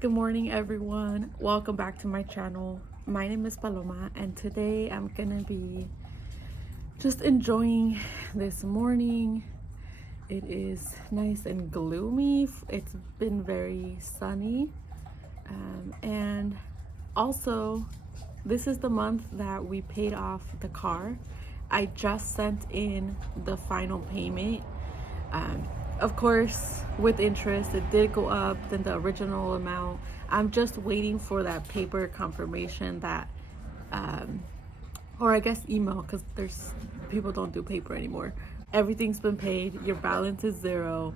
Good morning, everyone. Welcome back to my channel. My name is Paloma, and today I'm gonna be just enjoying this morning. It is nice and gloomy. It's been very sunny, and also this is the month that we paid off the car. I just sent in the final payment. um, of course, with interest, it did go up than the original amount. I'm just waiting for that paper confirmation that, um, or I guess email, because there's people don't do paper anymore. Everything's been paid. Your balance is zero.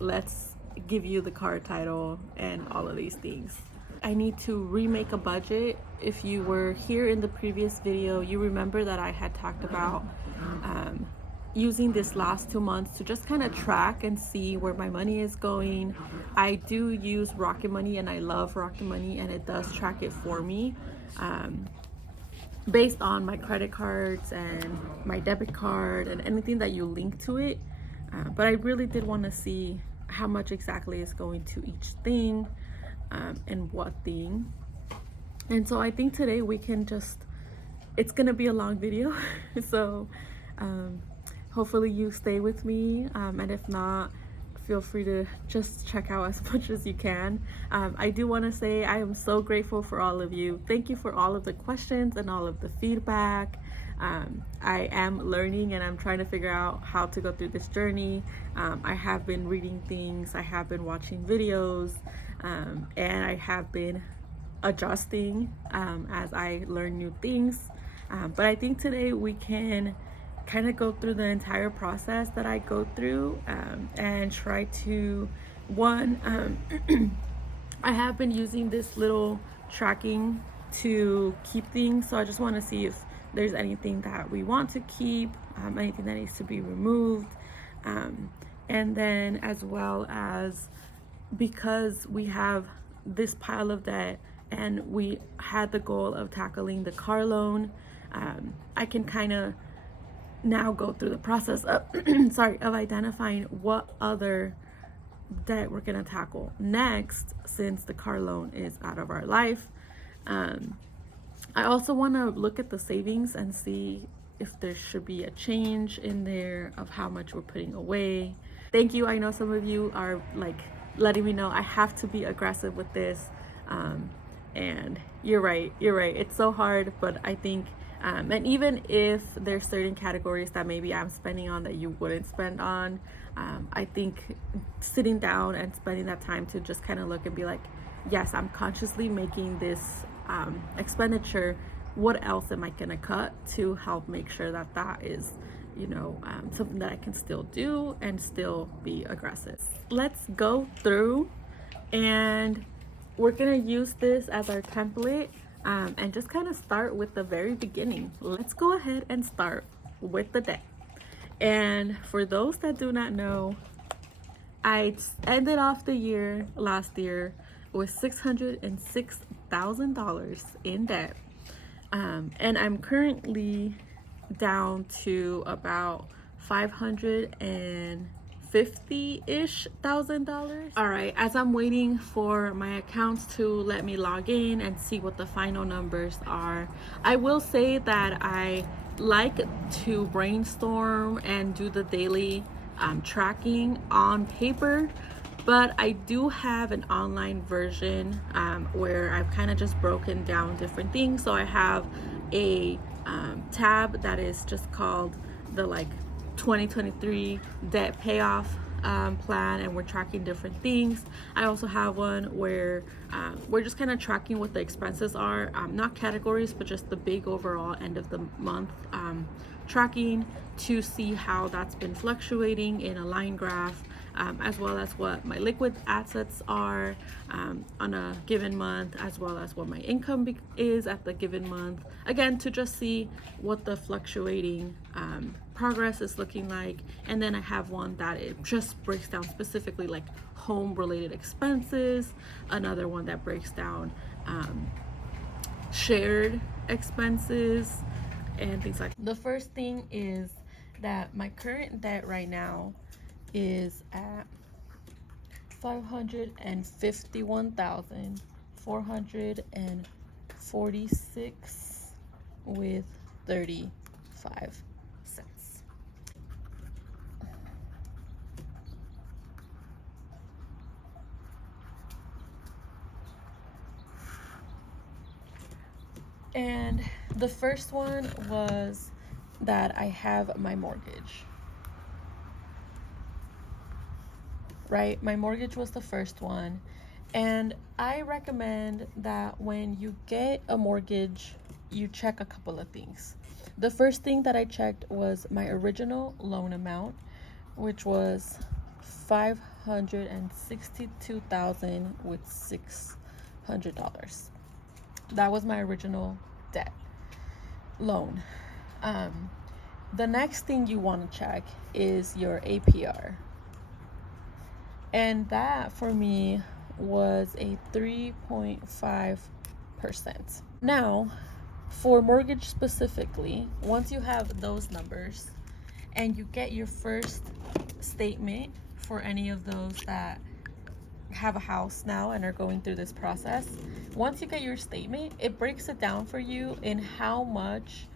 Let's give you the car title and all of these things. I need to remake a budget. If you were here in the previous video, you remember that I had talked about using this last 2 months to just kind of track and see where my money is going. I do use Rocket Money and I love Rocket Money, and it does track it for me based on my credit cards and my debit card and anything that you link to it. But I really did want to see how much exactly is going to each thing, and what thing. And so I think today we can just, it's gonna be a long video. So hopefully you stay with me, and if not, feel free to just check out as much as you can. I do want to say I am so grateful for all of you. Thank you for all of the questions and all of the feedback. I am learning and I'm trying to figure out how to go through this journey. I have been reading things, I have been watching videos, and I have been adjusting as I learn new things. But I think today we can kind of go through the entire process that I go through, and try to, one, I have been using this little tracking to keep things, so I just want to see if there's anything that we want to keep, anything that needs to be removed, and then as well as, because we have this pile of debt and we had the goal of tackling the car loan, I can kind of now go through the process of of identifying what other debt we're gonna tackle next, since the car loan is out of our life. I also want to look at the savings and see if there should be a change in there of how much we're putting away. Thank you. I know some of you are like letting me know I have to be aggressive with this, and you're right, it's so hard, but I think, and even if there's certain categories that maybe I'm spending on that you wouldn't spend on, I think sitting down and spending that time to just kind of look and be like, yes, I'm consciously making this expenditure. What else am I gonna cut to help make sure that that is, something that I can still do and still be aggressive. Let's go through, and we're gonna use this as our template, and just kind of start with the very beginning. Let's go ahead and start with the debt. And for those that do not know, I ended off the year last year with $606,000 in debt, and I'm currently down to about $550-ish thousand. All right, as I'm waiting for my accounts to let me log in and see what the final numbers are, I will say that I like to brainstorm and do the daily tracking on paper, but I do have an online version where I've kind of just broken down different things. So I have a tab that is just called the 2023 debt payoff plan, and we're tracking different things. I also have one where we're just kind of tracking what the expenses are, not categories, but just the big overall end of the month tracking, to see how that's been fluctuating in a line graph, as well as what my liquid assets are on a given month, as well as what my income is at the given month, again to just see what the fluctuating progress is looking like. And then I have one that it just breaks down specifically like home related expenses, another one that breaks down shared expenses and things like that. The first thing is that my current debt right now is at $551,446 with 35 cents. And the first one was that I have my mortgage. Right? My mortgage was the first one. And I recommend that when you get a mortgage, you check a couple of things. The first thing that I checked was my original loan amount, which was $562,000 with $600. That was my original debt loan. The next thing you want to check is your APR. And that for me was a 3.5%. Now, for mortgage specifically, once you have those numbers and you get your first statement for any of those that have a house now and are going through this process, once you get your statement, it breaks it down for you in how much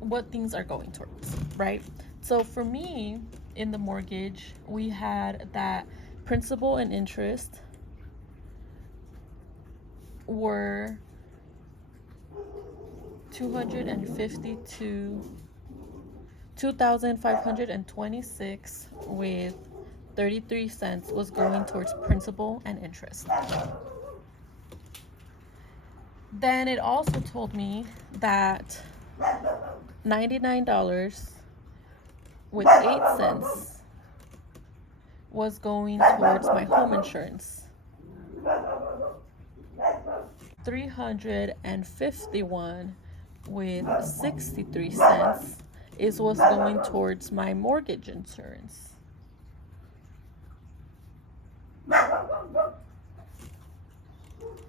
what things are going towards, right? So for me, in the mortgage, we had that principal and interest were $2,526 with 33 cents was going towards principal and interest. Then it also told me that $99 with 8 cents was going towards my home insurance. $351 with 63 cents is what's going towards my mortgage insurance.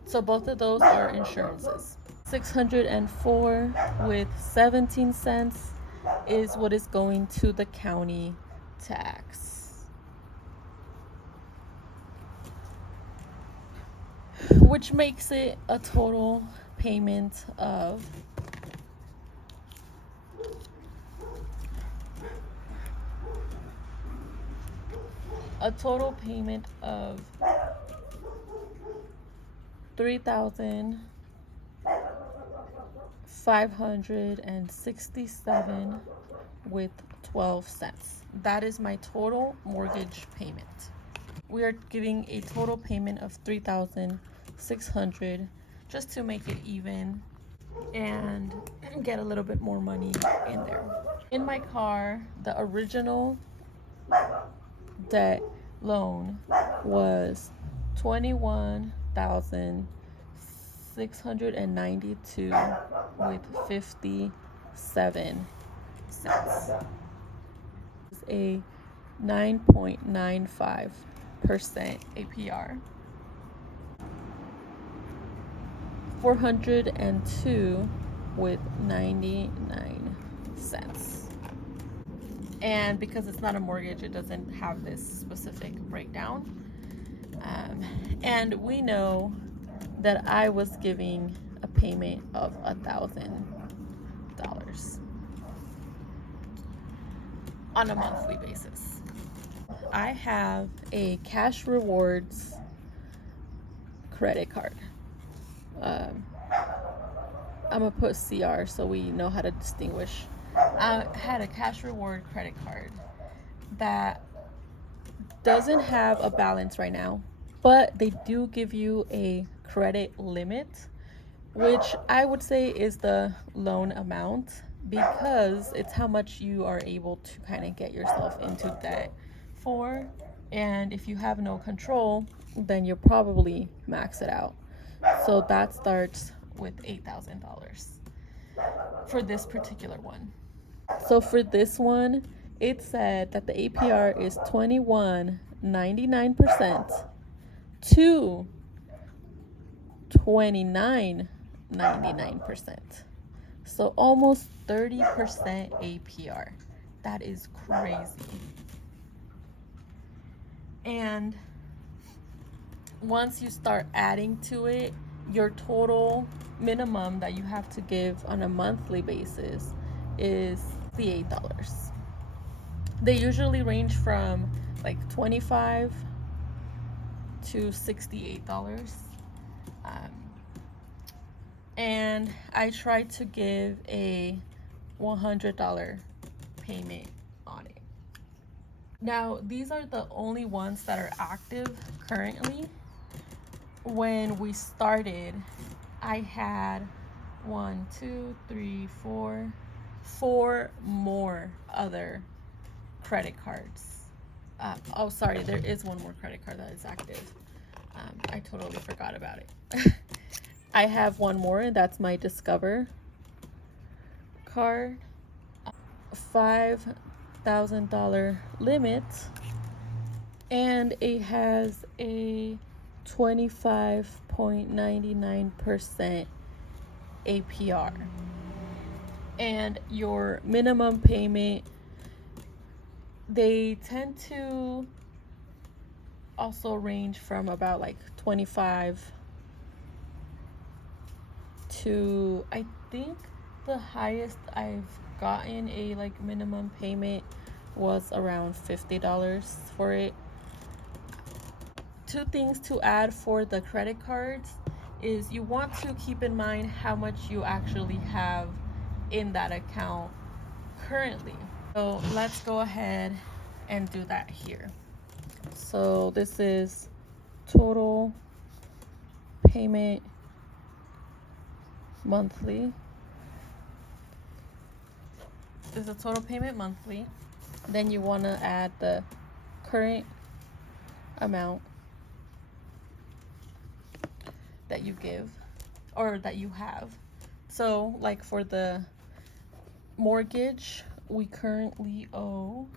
So both of those are insurances. $604 with 17 cents is what is going to the county tax, which makes it a total payment of $3,567 with 12 cents. That is my total mortgage payment. We are giving a total payment of $3,600 just to make it even and get a little bit more money in there. In my car, the original debt loan was $21,692 with 57 cents. It's a 9.95% APR. $402 with 99 cents. And because it's not a mortgage, it doesn't have this specific breakdown. And we know that I was giving a payment of $1,000 on a monthly basis. I have a Cash Rewards credit card. I'm gonna put CR so we know how to distinguish. I had a Cash Reward credit card that doesn't have a balance right now, but they do give you a credit limit, which I would say is the loan amount, because it's how much you are able to kind of get yourself into debt for. And if you have no control, then you'll probably max it out. So that starts with $8,000 for this particular one. So for this one, it said that the APR is 21.99% to 29.99%. So almost 30% APR. That is crazy. And once you start adding to it, your total minimum that you have to give on a monthly basis is $8. They usually range from like $25 to $68. Um, and I try to give a $100 payment on it. Now, these are the only ones that are active currently. When we started, I had 4 more other credit cards. Oh, sorry, there is one more credit card that is active. I totally forgot about it. I have one more, and that's my Discover card. $5,000 limit, and it has a 25.99% APR. And your minimum payment, they tend to also range from about like 25 to, I think the highest I've gotten a like minimum payment was around $50 for it. 2 things to add for the credit cards is you want to keep in mind how much you actually have in that account currently. So let's go ahead and do that here. So this is total payment monthly. This is a total payment monthly. Then you want to add the current amount that you give or that you have. So like for the mortgage, we currently owe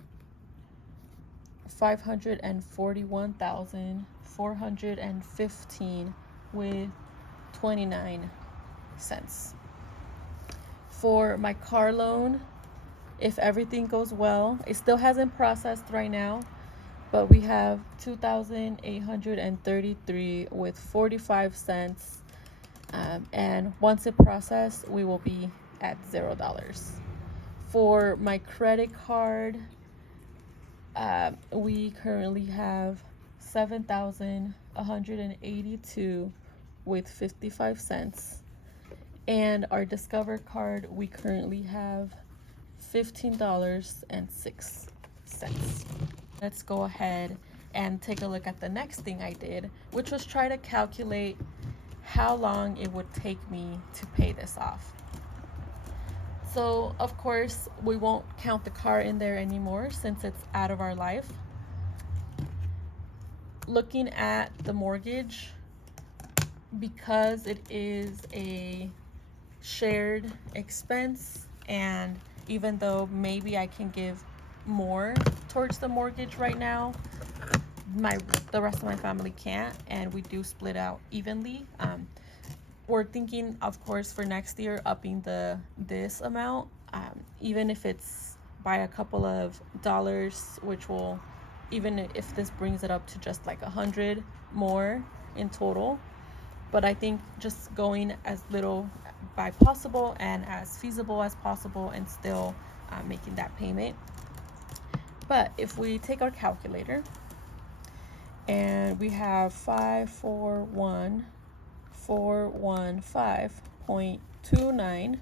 $541,415 with 29 cents. For my car loan, if everything goes well, it still hasn't processed right now, but we have $2,833 with 45 cents. And once it processes, we will be at $0. For my credit card, we currently have $7,182 with 55 cents. And our Discover card, we currently have $15.06. Let's go ahead and take a look at the next thing I did, which was try to calculate how long it would take me to pay this off. So of course we won't count the car in there anymore since it's out of our life. Looking at the mortgage, because it is a shared expense, and even though maybe I can give more towards the mortgage right now, the rest of my family can't, and we do split out evenly. We're thinking, of course, for next year upping this amount, even if it's by a couple of dollars, which will, even if this brings it up to just like 100 more in total. But I think just going as little by possible and as feasible as possible, and still making that payment. But if we take our calculator and we have 541,415.29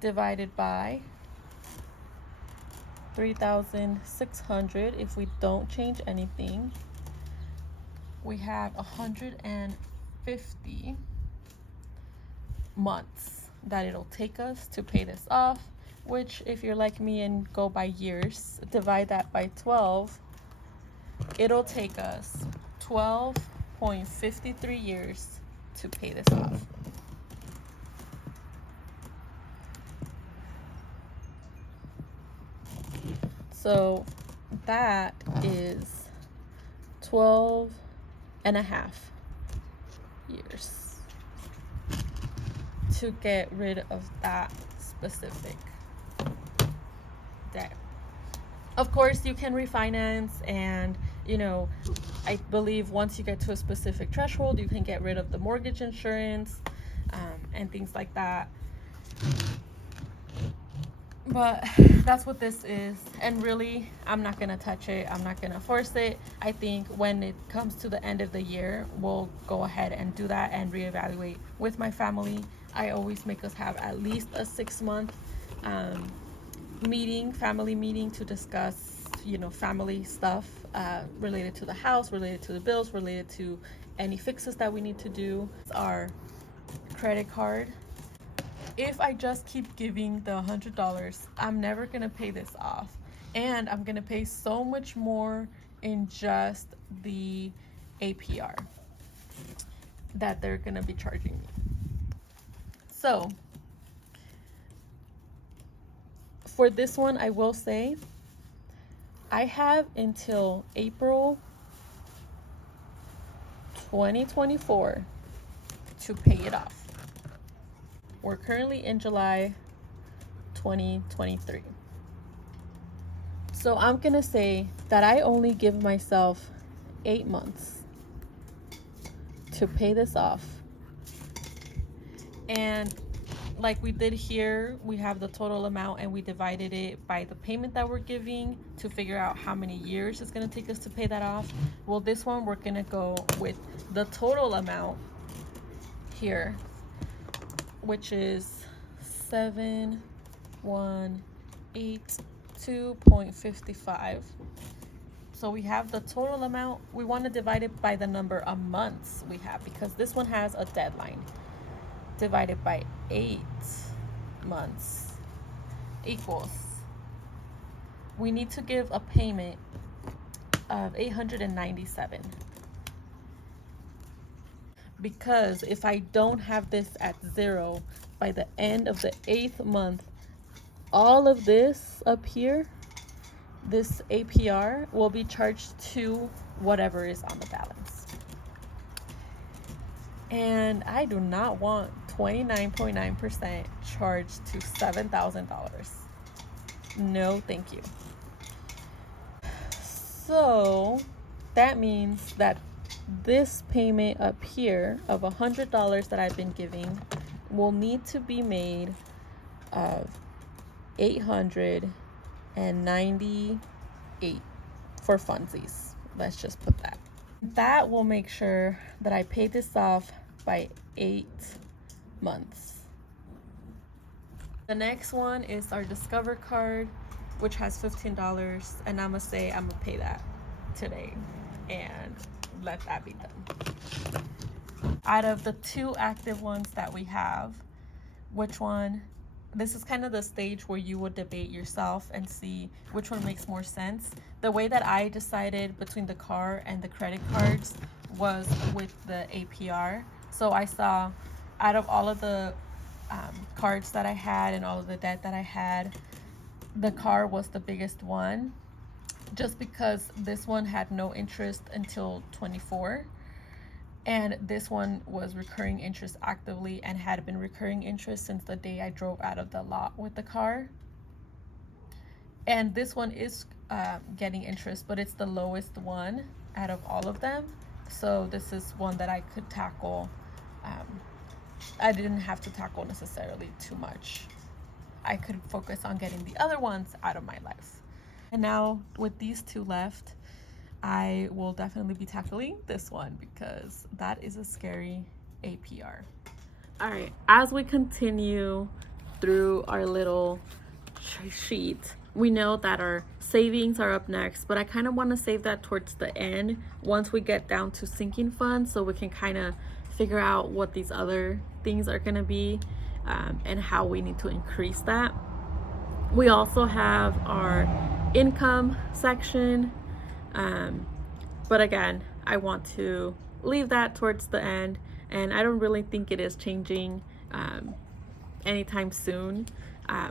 divided by 3,600, if we don't change anything, we have 150 months that it'll take us to pay this off, which if you're like me and go by years, divide that by 12, it'll take us 12.53 years to pay this off. So that is 12 and a half years to get rid of that specific debt. Of course, you can refinance, and you know, I believe once you get to a specific threshold, you can get rid of the mortgage insurance, and things like that. But that's what this is, and really, I'm not gonna touch it. I'm not gonna force it. I think when it comes to the end of the year, we'll go ahead and do that and reevaluate with my family. I always make us have at least a 6-month family meeting, to discuss, family stuff related to the house, related to the bills, related to any fixes that we need to do. Our credit card. If I just keep giving the $100, I'm never gonna pay this off, and I'm gonna pay so much more in just the APR that they're gonna be charging me. So for this one, I will say I have until April 2024 to pay it off. We're currently in July 2023. So I'm gonna say that I only give myself 8 months to pay this off. And like we did here, we have the total amount and we divided it by the payment that we're giving to figure out how many years it's gonna take us to pay that off. Well, this one we're gonna go with the total amount here, which is 7,182.55. So we have the total amount. We want to divide it by the number of months we have, because this one has a deadline. Divided by 8 months equals, we need to give a payment of $897. Because if I don't have this at 0 by the end of the 8th month, all of this up here, this APR, will be charged to whatever is on the balance. And I do not want 29.9% charged to $7,000. No, thank you. So that means that this payment up here of $100 that I've been giving will need to be made of $898 for funsies. Let's just put that. That will make sure that I pay this off by 8 months. The next one is our Discover card, which has $15, and I'm gonna say I'm gonna pay that today and let that be done. Out of the 2 active ones that we have, which one, this is kind of the stage where you would debate yourself and see which one makes more sense. The way that I decided between the car and the credit cards was with the APR. So I saw, out of all of the cards that I had and all of the debt that I had, the car was the biggest one, just because this one had no interest until 24, and this one was recurring interest actively and had been recurring interest since the day I drove out of the lot with the car. And this one is getting interest, but it's the lowest one out of all of them. So this is one that I could tackle. I didn't have to tackle necessarily too much. I could focus on getting the other ones out of my life. And now with these 2 left, I will definitely be tackling this one because that is a scary APR. All right, as we continue through our little sheet, we know that our savings are up next, but I kind of want to save that towards the end once we get down to sinking funds, so we can kind of figure out what these other things are going to be, and how we need to increase that. We also have our income section, but again, I want to leave that towards the end, and I don't really think it is changing anytime soon.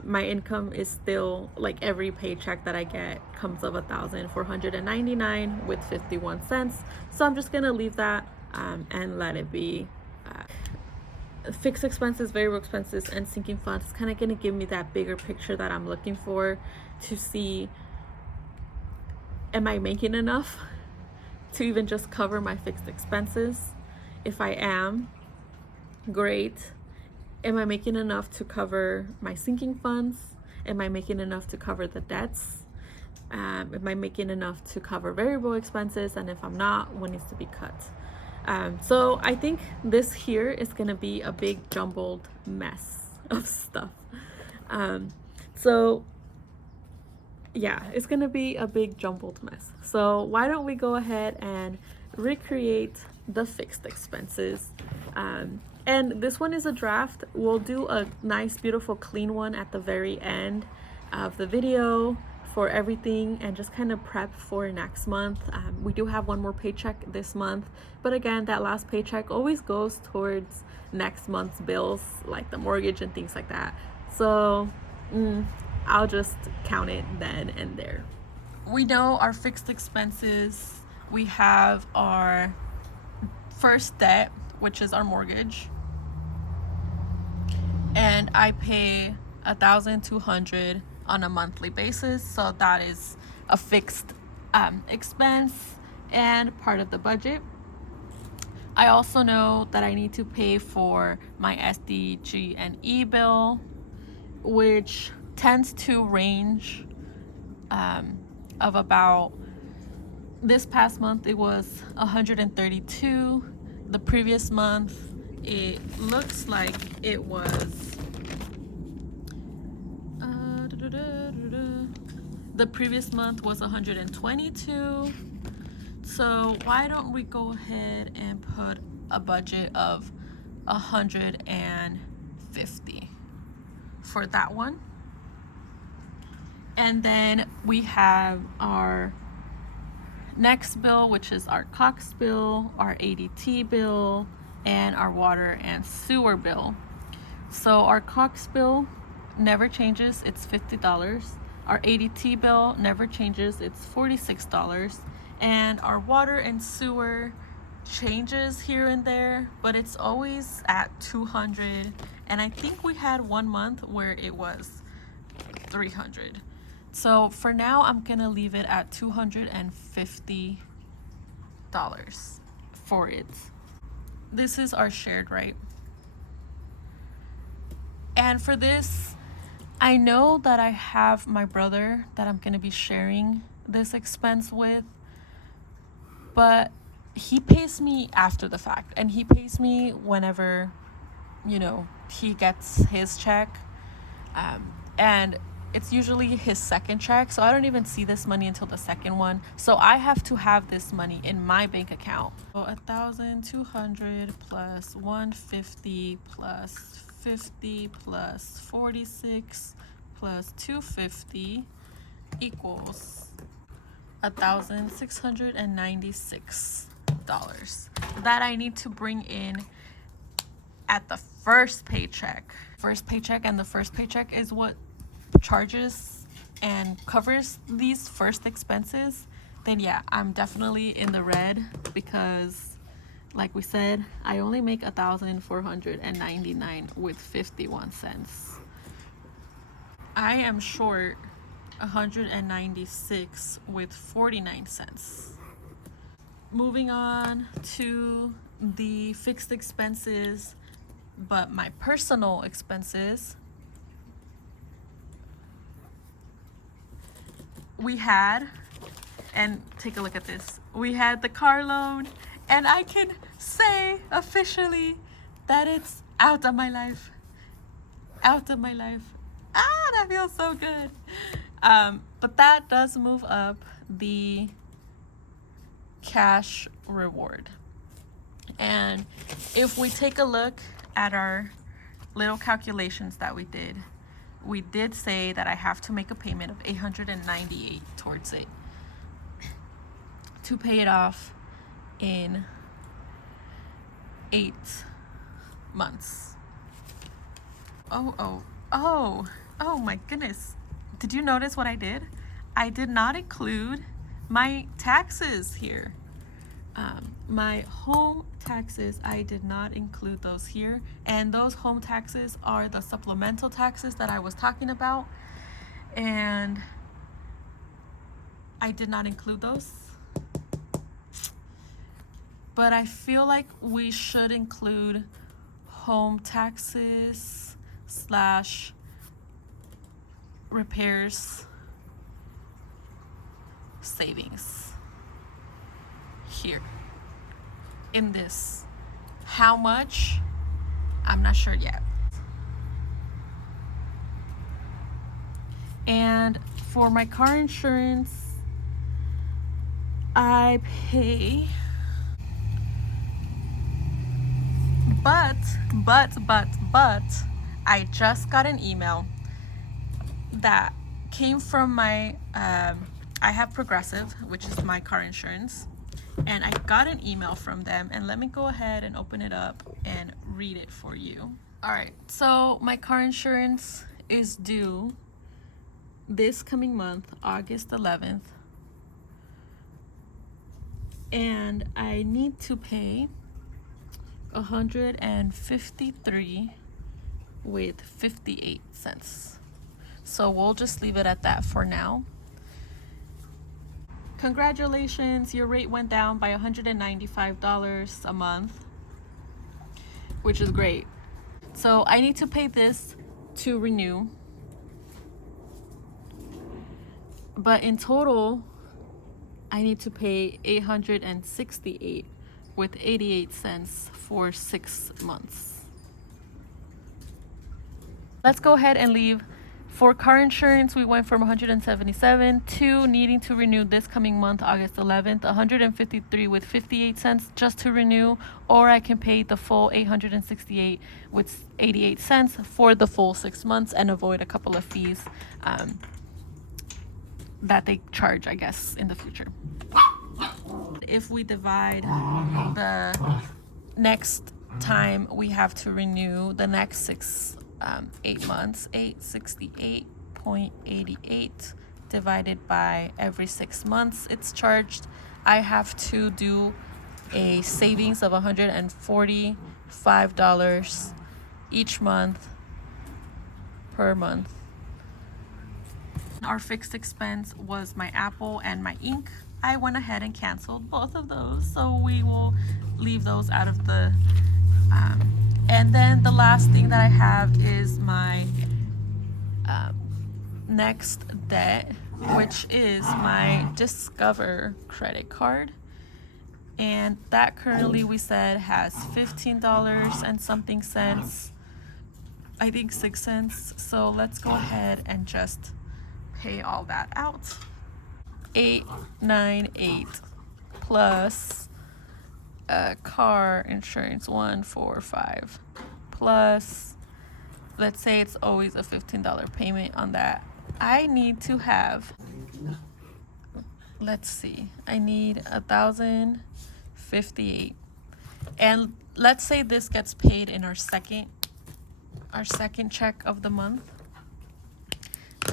My income is still, like, every paycheck that I get comes of $1,499.51. So I'm just gonna leave that and let it be. Fixed expenses, variable expenses, and sinking funds is kind of going to give me that bigger picture that I'm looking for, to see am I making enough to even just cover my fixed expenses? If I am, great. Am I making enough to cover my sinking funds? Am I making enough to cover the debts? Am I making enough to cover variable expenses? And if I'm not, what needs to be cut? So I think this here is going to be a big jumbled mess of stuff. So yeah, it's going to be a big jumbled mess. So why don't we go ahead and recreate the fixed expenses? And this one is a draft. We'll do a nice, beautiful, clean one at the very end of the video for everything and just kind of prep for next month. We do have one more paycheck this month, but again, that last paycheck always goes towards next month's bills, like the mortgage and things like that. So I'll just count it then and there. We know our fixed expenses. We have our first debt, which is our mortgage, and I pay $1,200 on a monthly basis, so that is a fixed expense and part of the budget. I also know that I need to pay for my SDG&E bill, which tends to range of about, this past month it was $132. The previous month it looks like it was the previous month was $122. So why don't we go ahead and put a budget of $150 for that one. And then we have our next bill, which is our Cox bill, our ADT bill, and our water and sewer bill. So our Cox bill never changes, it's $50. Our ADT bill never changes, it's $46. And our water and sewer changes here and there, but it's always at $200. And I think we had 1 month where it was $300. So for now, I'm gonna leave it at $250 for it. This is our shared, right? And for this, I know that I have my brother that I'm gonna be sharing this expense with, but he pays me after the fact, and he pays me whenever, he gets his check. And it's usually his second check, so I don't even see this money until the second one. So I have to have this money in my bank account. So 1,200 plus 150 plus 50 plus 46 plus 250 equals $1,696 that I need to bring in at the first paycheck. And the first paycheck is what charges and covers these first expenses. Then yeah, I'm definitely in the red, because like we said, I only make $1,499 with 51 cents. I am short $196 with 49 cents. Moving on to the fixed expenses, but my personal expenses. We had, and take a look at this, we had the car loan, and I can say officially that it's out of my life. Out of my life. That feels so good. But that does move up the cash reward. And if we take a look at our little calculations that we did say that I have to make a payment of $898 towards it to pay it off in 8 months. Oh my goodness. Did you notice what I did? I did not include my taxes here. My home taxes, I did not include those here. And those home taxes are the supplemental taxes that I was talking about. And I did not include those, but I feel like we should include home taxes slash repairs savings here in this. How much? I'm not sure yet. And for my car insurance, I pay, but I just got an email that came from my, I have Progressive, which is my car insurance, and I got an email from them, and let me go ahead and open it up and read it for you. All right, so my car insurance is due this coming month, August 11th, and I need to pay $153 with 58 cents. So we'll just leave it at that for now. Congratulations, your rate went down by $195 a month, which is great. So I need to pay this to renew. But in total, I need to pay $868 with 88 cents for 6 months. Let's go ahead and leave. For car insurance, we went from $177 to needing to renew this coming month, August 11th, $153 with 58 cents just to renew, or I can pay the full $868 with 88 cents for the full 6 months and avoid a couple of fees that they charge, I guess, in the future. If we divide the next time we have to renew the next 8 months, 868.88 divided by every 6 months it's charged, I have to do a savings of $145 each month per month. Our fixed expense was my Apple and my ink. I went ahead and canceled both of those, so we will leave those out of the and then the last thing that I have is my next debt, which is my Discover credit card, and that currently we said has $15 and something cents, I think 6 cents. So let's go ahead and just pay all that out. 898 plus car insurance 145 plus, let's say it's always a $15 payment on that. I need to have, let's see, I need $1,058, and let's say this gets paid in our second check of the month,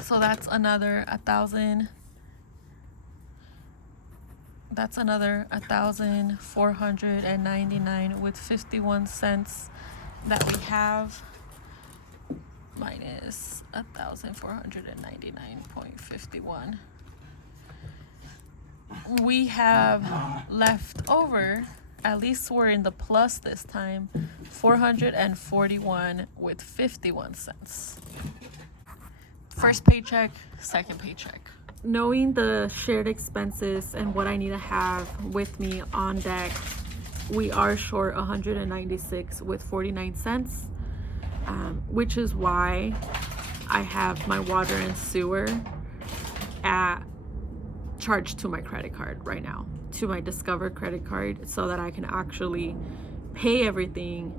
so that's another $1,499 with 51 cents that we have, minus 1,499.51. We have left over, at least we're in the plus this time, 441 with 51 cents. First paycheck, second paycheck. Knowing the shared expenses and what I need to have with me on deck, we are short 196 with 49 cents, which is why I have my water and sewer charged to my credit card right now, to my Discover credit card, so that I can actually pay everything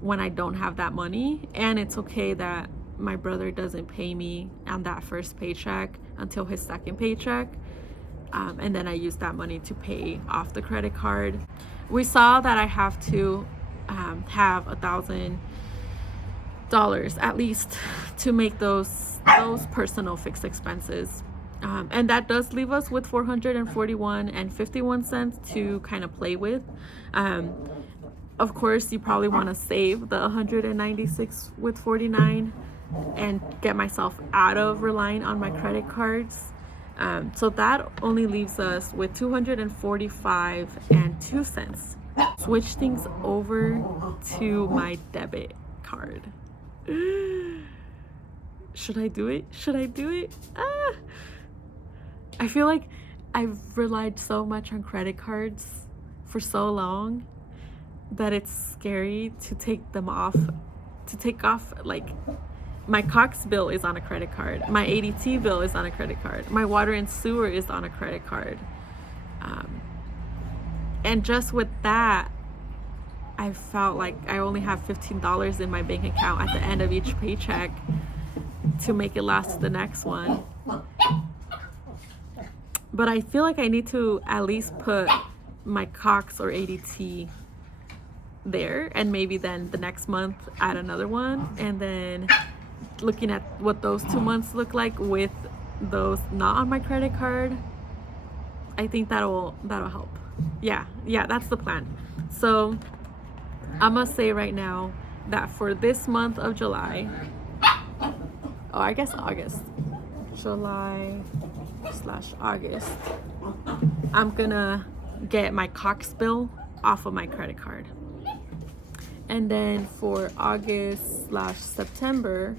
when I don't have that money. And it's okay that my brother doesn't pay me on that first paycheck until his second paycheck, and then I use that money to pay off the credit card. We saw that I have to have $1,000 at least to make those personal fixed expenses, and that does leave us with 441 and 51 cents to kind of play with. Of course, you probably want to save the 196 with 49 and get myself out of relying on my credit cards. So that only leaves us with 245.02. Switch things over to my debit card. Should I do it? Should I do it? I feel like I've relied so much on credit cards for so long that it's scary to take them off. To take off, like, my Cox bill is on a credit card. My ADT bill is on a credit card. My water and sewer is on a credit card. And just with that, I felt like I only have $15 in my bank account at the end of each paycheck to make it last to the next one. But I feel like I need to at least put my Cox or ADT there, and maybe then the next month add another one, and then looking at what those 2 months look like with those not on my credit card, I think that'll help. Yeah, that's the plan. So I'm gonna say right now that for this month of July, I guess August, July/August, I'm gonna get my Cox bill off of my credit card. And then for August/September,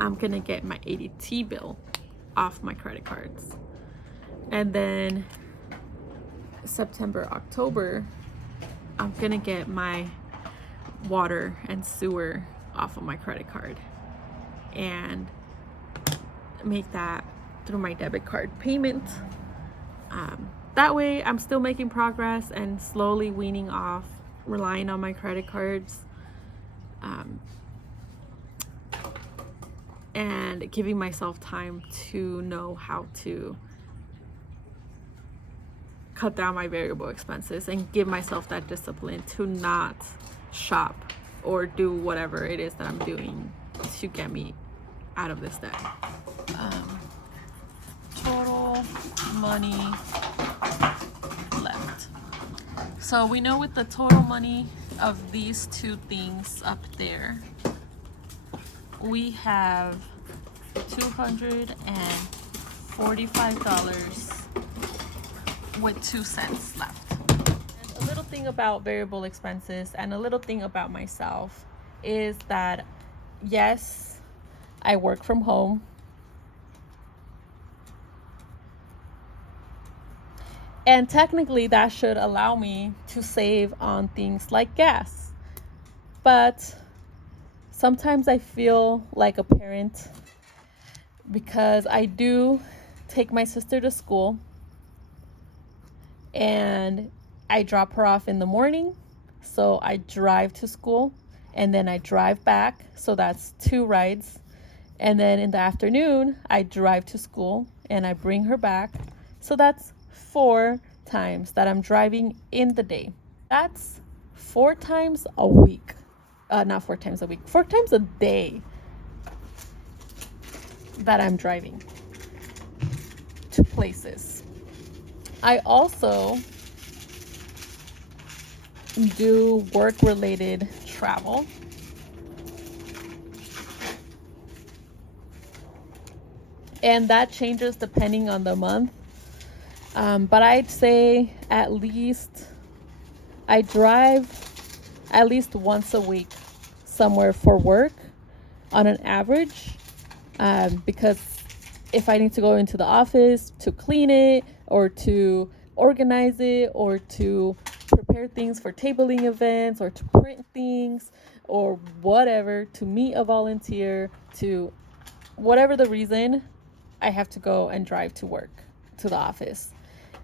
I'm gonna get my ADT bill off my credit cards. And then September, October, I'm gonna get my water and sewer off of my credit card and make that through my debit card payment. That way I'm still making progress and slowly weaning off relying on my credit cards, and giving myself time to know how to cut down my variable expenses and give myself that discipline to not shop or do whatever it is that I'm doing to get me out of this debt. Total money left. So we know with the total money of these two things up there, we have $245.02 left. And a little thing about variable expenses and a little thing about myself is that, yes, I work from home. And technically that should allow me to save on things like gas. But sometimes I feel like a parent because I do take my sister to school and I drop her off in the morning. So I drive to school and then I drive back. So that's 2 rides. And then in the afternoon, I drive to school and I bring her back. So that's 4 times that I'm driving in the day. That's 4 times a week. Not 4 times a week, 4 times a day that I'm driving to places. I also do work-related travel. And that changes depending on the month. But I'd say at least I drive at least once a week somewhere for work on an average, because if I need to go into the office to clean it or to organize it or to prepare things for tabling events or to print things or whatever, to meet a volunteer, to whatever the reason, I have to go and drive to work, to the office.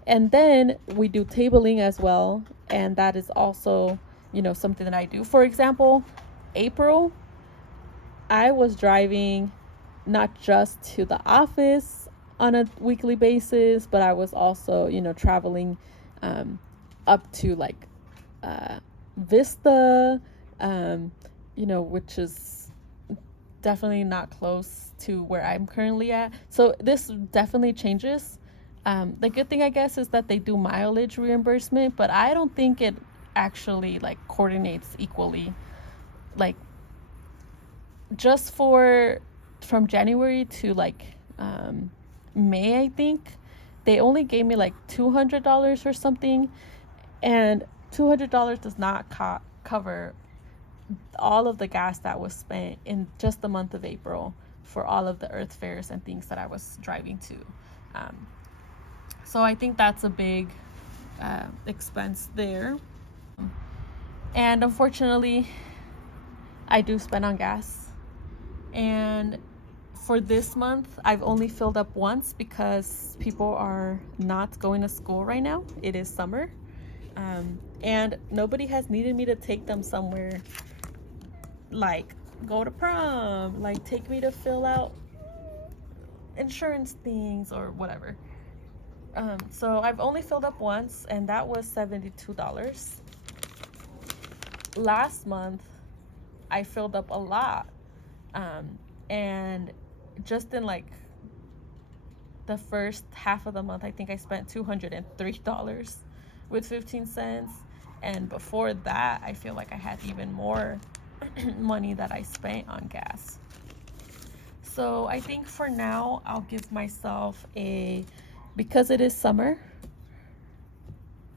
And then we do tabling as well, and that is also, something that I do. For example, April, I was driving not just to the office on a weekly basis, but I was also, traveling up to like Vista, which is definitely not close to where I'm currently at. So this definitely changes. The good thing, I guess, is that they do mileage reimbursement, but I don't think it actually like coordinates equally. Like just from January to like May, I think they only gave me like $200 or something, and $200 does not cover all of the gas that was spent in just the month of April for all of the earth fairs and things that I was driving to. So I think that's a big expense there. And unfortunately, I do spend on gas. And for this month, I've only filled up once because people are not going to school right now. It is summer. And nobody has needed me to take them somewhere, like go to prom, like take me to fill out insurance things or whatever. So I've only filled up once, and that was $72. Last month, I filled up a lot. And just in like the first half of the month, I think I spent $203 with 15 cents. And before that, I feel like I had even more money that I spent on gas. So I think for now, I'll give myself because it is summer,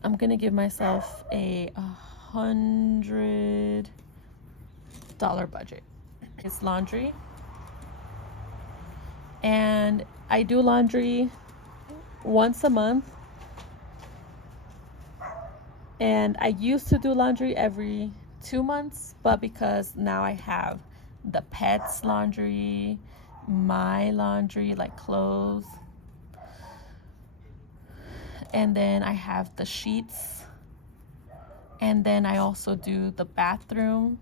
I'm gonna give myself a $100 budget. It's laundry, and I do laundry once a month, and I used to do laundry every 2 months, but because now I have the pets laundry, my laundry, like clothes, and then I have the sheets, and then I also do the bathroom.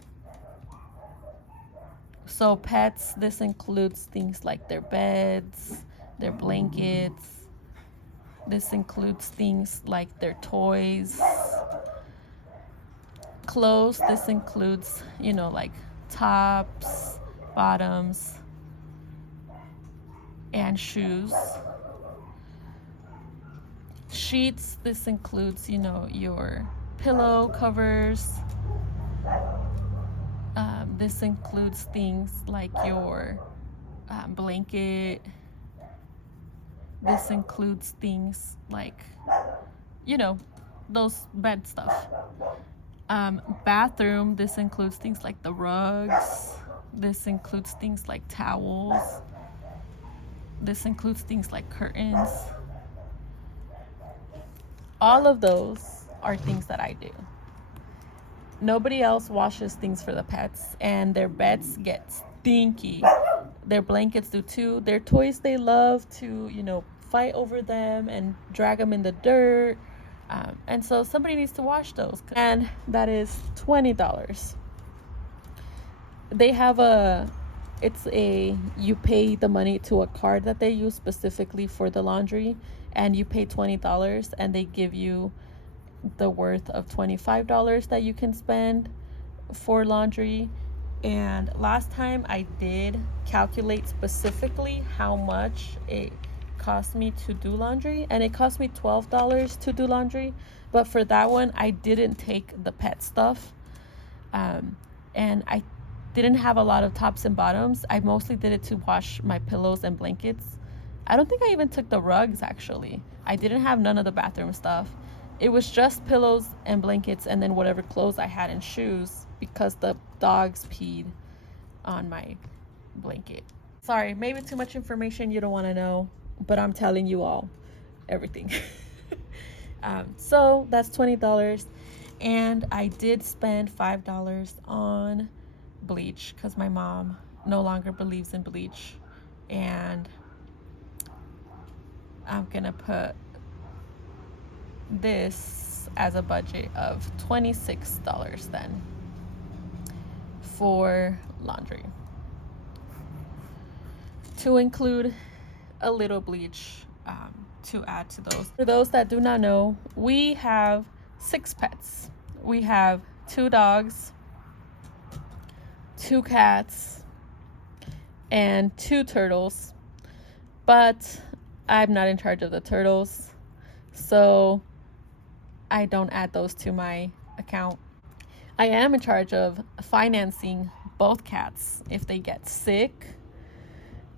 So pets, this includes things like their beds, their blankets. This includes things like their toys. Clothes, this includes, like tops, bottoms, and shoes. Sheets, this includes, your pillow covers. This includes things like your blanket. This includes things like, those bed stuff. Bathroom, this includes things like the rugs. This includes things like towels. This includes things like curtains. All of those are things that I do. Nobody else washes things for the pets, and their beds get stinky. Their blankets do too. Their toys, they love to, fight over them and drag them in the dirt. And so somebody needs to wash those. And that is $20. They have you pay the money to a card that they use specifically for the laundry, and you pay $20, and they give you the worth of $25 that you can spend for laundry. And last time I did calculate specifically how much it cost me to do laundry, and it cost me $12 to do laundry. But for that one, I didn't take the pet stuff, and I didn't have a lot of tops and bottoms. I mostly did it to wash my pillows and blankets. I don't think I even took the rugs, actually. I didn't have none of the bathroom stuff. It was just pillows and blankets, and then whatever clothes I had and shoes, because the dogs peed on my blanket. Sorry, maybe too much information you don't want to know, but I'm telling you all everything. So that's $20, and I did spend $5 on bleach because my mom no longer believes in bleach, and I'm gonna put this as a budget of $26 then for laundry, to include a little bleach to add to those. For those that do not know, we have 6 pets. We have 2 dogs, 2 cats, and 2 turtles, but I'm not in charge of the turtles, so I don't add those to my account. I am in charge of financing both cats if they get sick,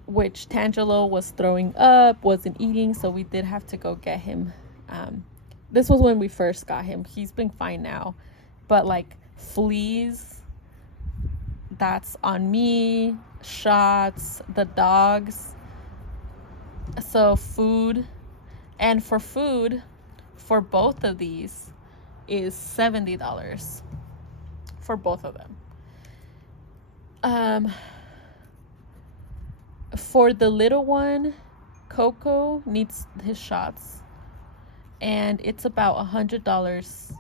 which Tangelo was throwing up, wasn't eating, so we did have to go get him. This was when we first got him. He's been fine now, but like fleas, that's on me. Shots, the dogs. So food, and for food, for both of these is $70 for both of them. For the little one, Coco needs his shots, and it's about $100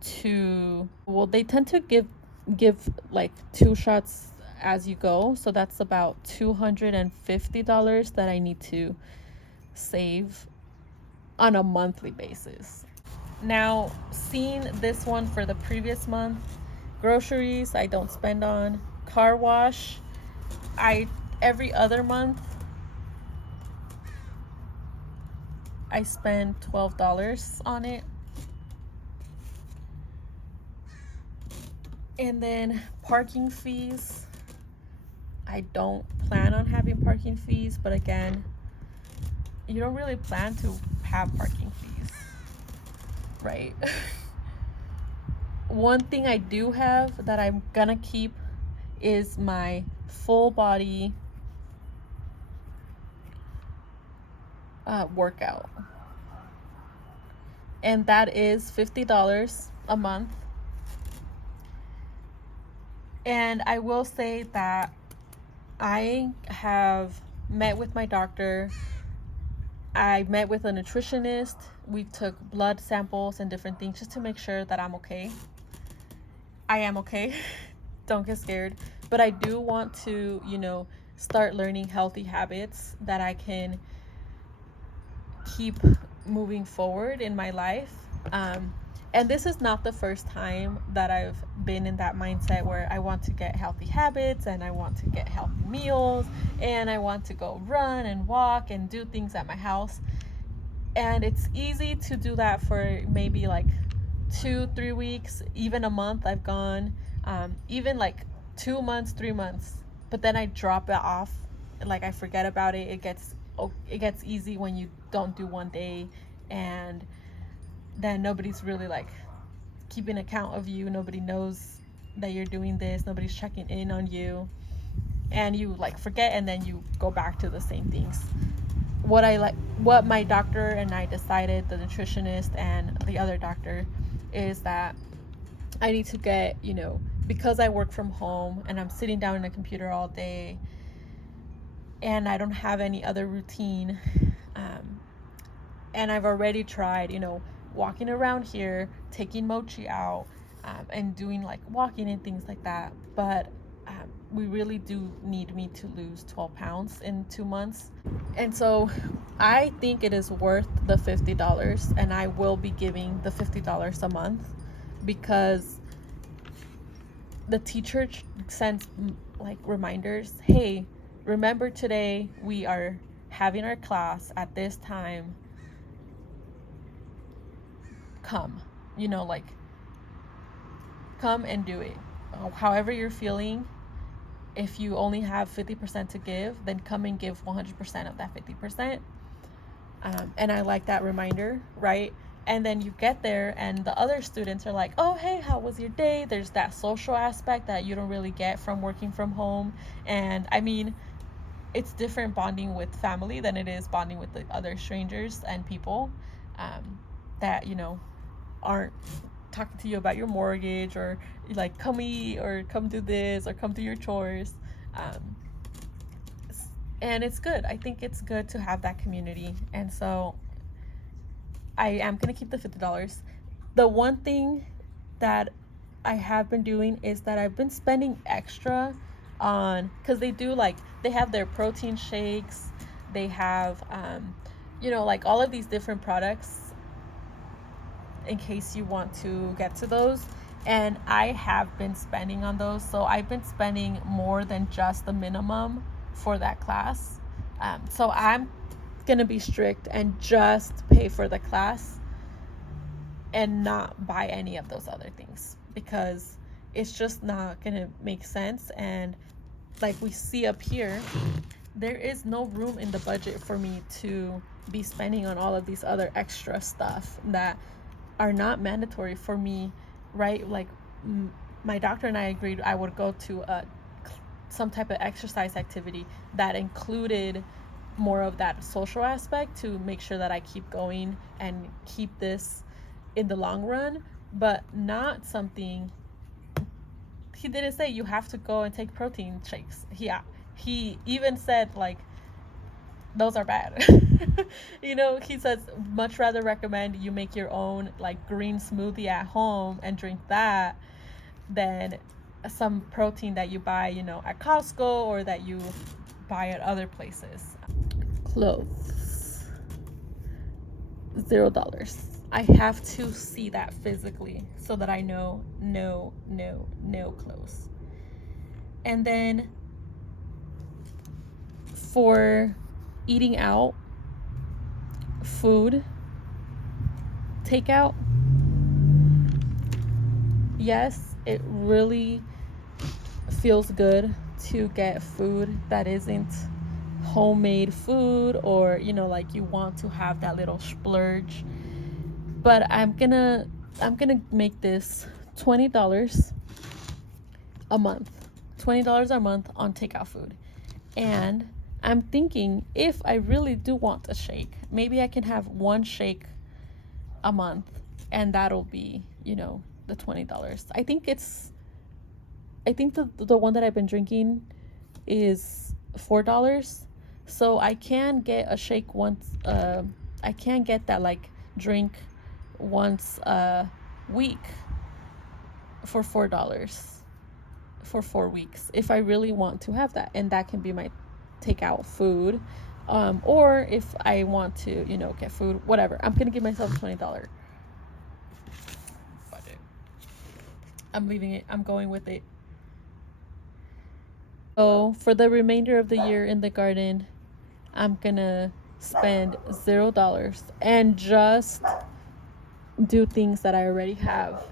to, well, they tend to give like 2 shots as you go, so that's about $250 that I need to save on a monthly basis. Now, seeing this one for the previous month, groceries I don't spend on, car wash, every other month I spend $12 on it. And then parking fees, I don't plan on having parking fees, but again, you don't really plan to have parking fees, right? One thing I do have that I'm gonna keep is my full body workout, and that is $50 a month. And I will say that I have met with my doctor. I met with a nutritionist. We took blood samples and different things just to make sure that I'm okay. I am okay. Don't get scared. But I do want to, start learning healthy habits that I can keep moving forward in my life. And this is not the first time that I've been in that mindset where I want to get healthy habits and I want to get healthy meals and I want to go run and walk and do things at my house. And it's easy to do that for maybe like 2-3 weeks, even a month. I've gone even like 2 months, 3 months, but then I drop it off. Like I forget about it. It gets easy when you don't do one day, and then nobody's really like keeping account of you. Nobody knows that you're doing this. Nobody's checking in on you, and you like forget, and then you go back to the same things. What my doctor and I decided, the nutritionist and the other doctor, is that I need to get, because I work from home and I'm sitting down in a computer all day and I don't have any other routine, and I've already tried, walking around here, taking Mochi out, and doing like walking and things like that. But we really do need me to lose 12 pounds in 2 months. And so I think it is worth the $50, and I will be giving the $50 a month because the teacher sends like reminders. Hey, remember today we are having our class at this time. Come, come and do it. However you're feeling, if you only have 50% to give, then come and give 100% of that 50%. And I like that reminder, right? And then you get there and the other students are like, oh, hey, how was your day? There's that social aspect that you don't really get from working from home. And I mean, it's different bonding with family than it is bonding with the other strangers and people that, aren't talking to you about your mortgage or like come eat or come do this or come do your chores. And it's good. I think it's good to have that community. And so I am going to keep the $50. The one thing that I have been doing is that I've been spending extra on, because they have their protein shakes, they have like all of these different products in case you want to get to those, and I have been spending on those. So I've been spending more than just the minimum for that class. So I'm gonna be strict and just pay for the class and not buy any of those other things, because it's just not gonna make sense. And like we see up here, there is no room in the budget for me to be spending on all of these other extra stuff that are not mandatory for me, right? Like my doctor and I agreed I would go to some type of exercise activity that included more of that social aspect to make sure that I keep going and keep this in the long run, but not something. He didn't say you have to go and take protein shakes. He even said like those are bad. You know, he says much rather recommend you make your own like green smoothie at home and drink that than some protein that you buy, you know, at Costco or that you buy at other places. Clothes, $0. I have to see that physically so that I know no clothes. And then for eating out, food, takeout, yes, it really feels good to get food that isn't homemade food, or you know, like you want to have that little splurge. But I'm gonna make this $20 a month. $20 a month on takeout food. And I'm thinking if I really do want a shake, maybe I can have one shake a month and that'll be, you know, the $20. I think the one that I've been drinking is $4. So I can get a shake once I can get that like drink once a week for $4 for 4 weeks if I really want to have that, and that can be my takeout food. Or if I want to, you know, get food, whatever, I'm gonna give myself a $20 budget. I'm leaving it. I'm going with it. So for the remainder of the year in the garden, I'm gonna spend $0 and just do things that I already have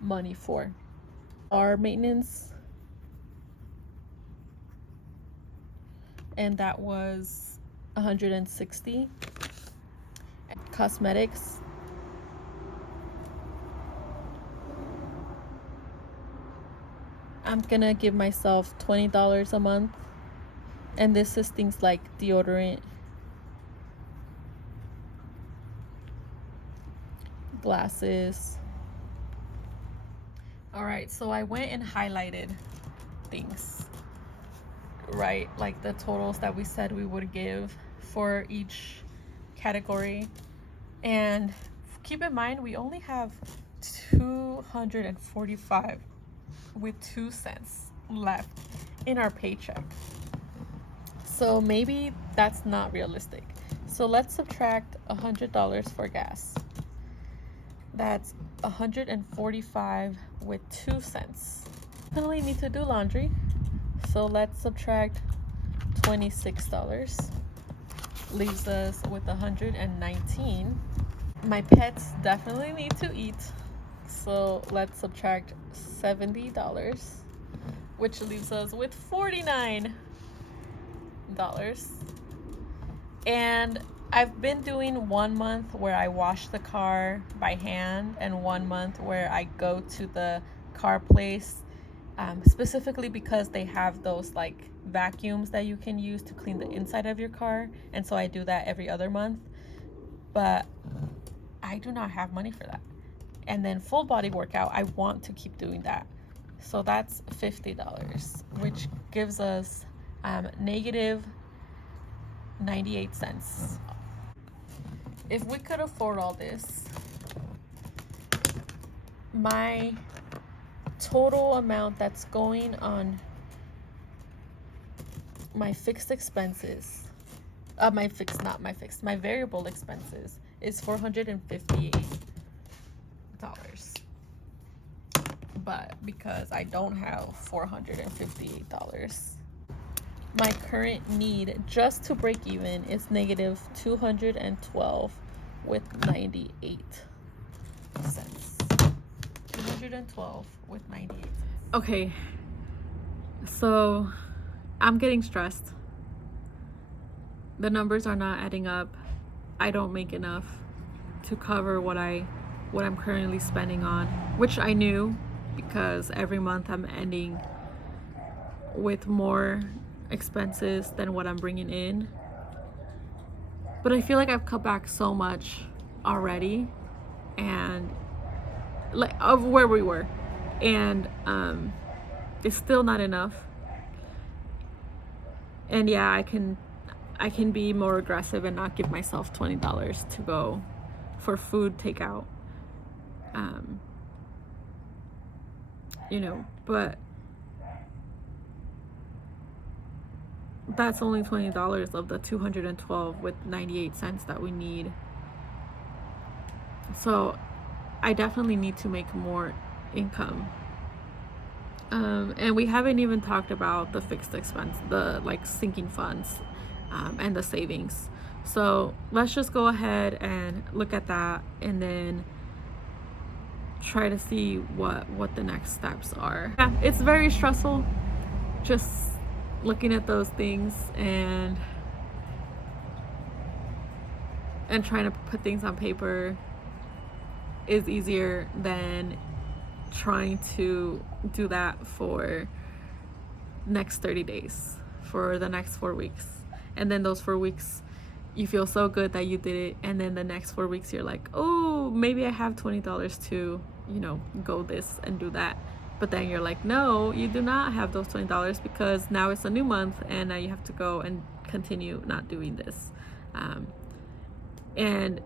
money for. Our maintenance, and that was $160. Cosmetics, I'm gonna give myself $20 a month, and this is things like deodorant, glasses. All right, so I went and highlighted things, right? Like the totals that we said we would give for each category. And keep in mind, we only have 245 with 2 cents left in our paycheck. So maybe that's not realistic. So let's subtract $100 for gas. That's 145 with 2 cents. Definitely need to do laundry. So let's subtract $26. Leaves us with 119. My pets definitely need to eat. So let's subtract $70, which leaves us with $49. And I've been doing 1 month where I wash the car by hand and 1 month where I go to the car place, specifically because they have those like vacuums that you can use to clean the inside of your car. And so I do that every other month, but I do not have money for that. And then full body workout, I want to keep doing that. So that's $50, which gives us negative 98 cents. If we could afford all this, my total amount that's going on my fixed expenses, my variable expenses is $458. But because I don't have $458, my current need just to break even is negative 212 with 98 cents. 212 with 98 cents. Okay, so I'm getting stressed the numbers are not adding up. I don't make enough to cover what I'm currently spending on, which I knew, because every month I'm ending with more expenses than what I'm bringing in. But I feel like I've cut back so much already, and like of where we were, and it's still not enough. And yeah, I can be more aggressive and not give myself $20 to go for food takeout. But that's only $20 of the $212 with 98 cents that we need. So I definitely need to make more income. And we haven't even talked about the fixed expense, the like sinking funds, and the savings. So let's just go ahead and look at that, and then try to see what the next steps are. Yeah, it's very stressful just looking at those things and trying to put things on paper is easier than trying to do that for next 30 days, for the next 4 weeks. And then those 4 weeks you feel so good that you did it, and then the next 4 weeks you're like, oh, maybe I have $20 to go this and do that. But then you're like, no, you do not have those $20, because now it's a new month and now you have to go and continue not doing this. And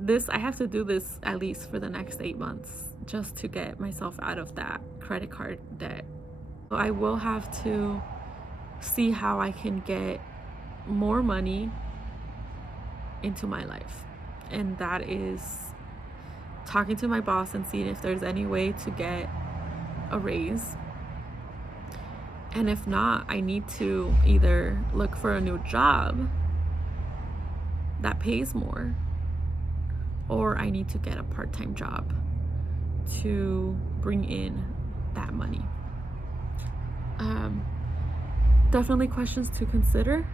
this, I have to do this at least for the next 8 months just to get myself out of that credit card debt. So I will have to see how I can get more money into my life, and that is talking to my boss and seeing if there's any way to get a raise. And if not, I need to either look for a new job that pays more, or I need to get a part-time job to bring in that money. Definitely questions to consider.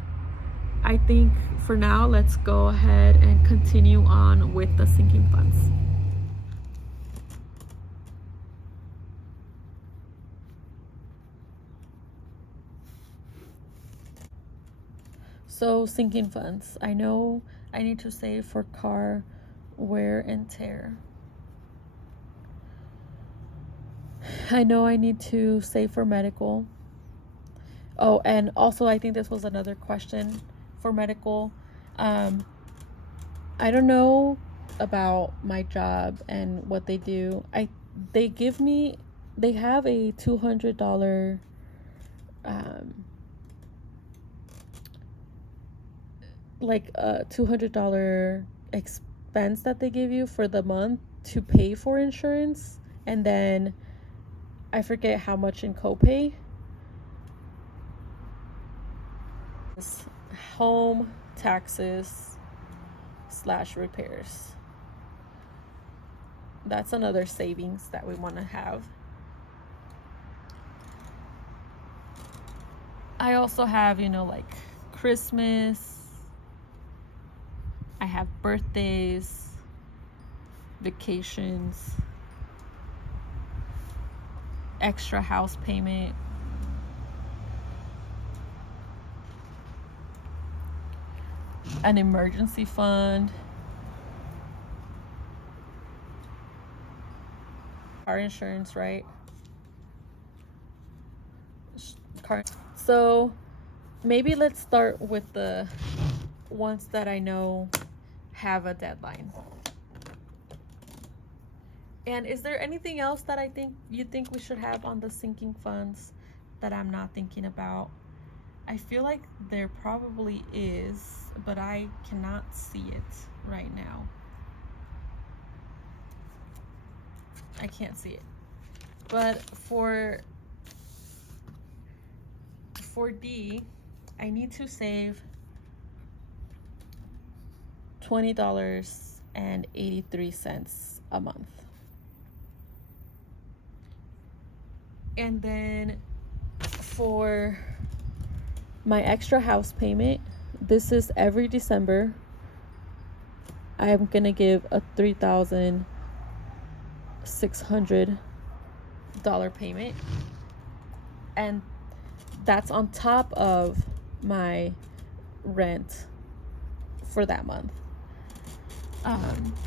I think for now, let's go ahead and continue on with the sinking funds. So sinking funds, I know I need to save for car wear and tear. I know I need to save for medical. Oh, and also I think this was another question for medical. I don't know about my job and what they do. They have a $200 like a $200 expense that they give you for the month to pay for insurance, and then I forget how much in copay. Home taxes / repairs. That's another savings that we want to have. I also have, like Christmas. I have birthdays, vacations, extra house payment, an emergency fund, car insurance, right? So maybe let's start with the ones that I know have a deadline. And is there anything else that you think we should have on the sinking funds that I'm not thinking about? I feel like there probably is, but I cannot see it right now. I can't see it. But for D, I need to save $20.83 a month. And then for my extra house payment, this is every December. I'm gonna give a $3,600 payment, and that's on top of my rent for that month.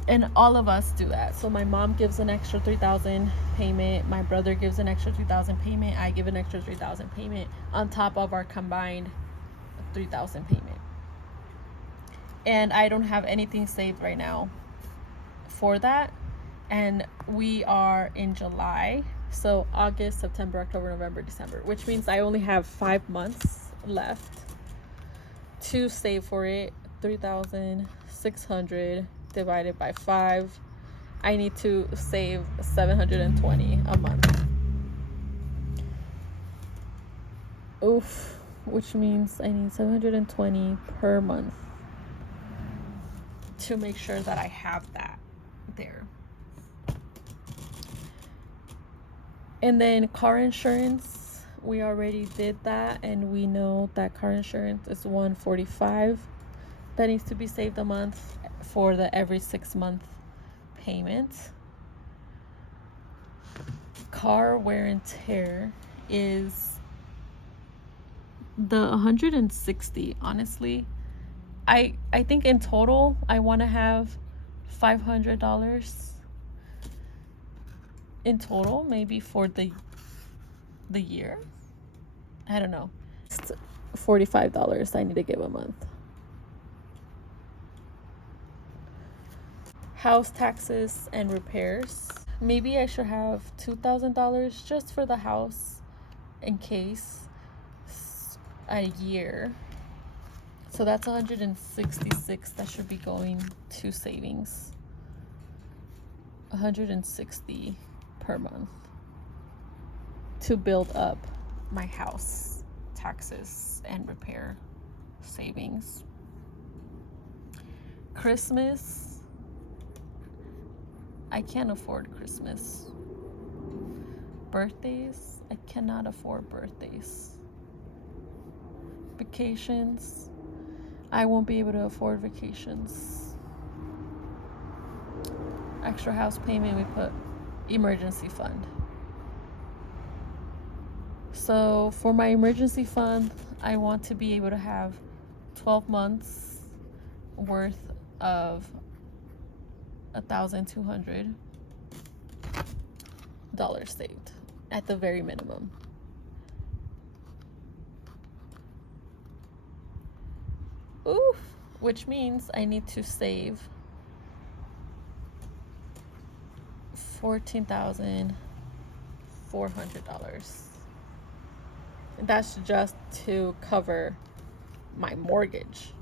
And all of us do that. So my mom gives an extra $3,000 payment, my brother gives an extra $2,000 payment, I give an extra $3,000 payment on top of our combined $3,000 payment. And I don't have anything saved right now for that. And we are in July, so August, September, October, November, December, which means I only have 5 months left to save for it. 3,600 divided by 5, I need to save 720 a month. Oof, which means I need 720 per month to make sure that I have that there. And then car insurance, we already did that, and we know that car insurance is $145 that needs to be saved a month for the every 6-month payment. Car wear and tear is the $160. Honestly, I think in total I want to have $500 in total, maybe for the year. I don't know. It's $45 I need to give a month. House taxes and repairs. Maybe I should have $2,000 just for the house in case a year. So that's 166 that should be going to savings. 160 per month to build up my house taxes and repair savings. Christmas, I can't afford Christmas. Birthdays, I cannot afford birthdays. Vacations, I won't be able to afford vacations. Extra house payment, we put emergency fund. So for my emergency fund, I want to be able to have 12 months worth of $1,200 saved at the very minimum. Oof, which means I need to save $14,400. That's just to cover my mortgage.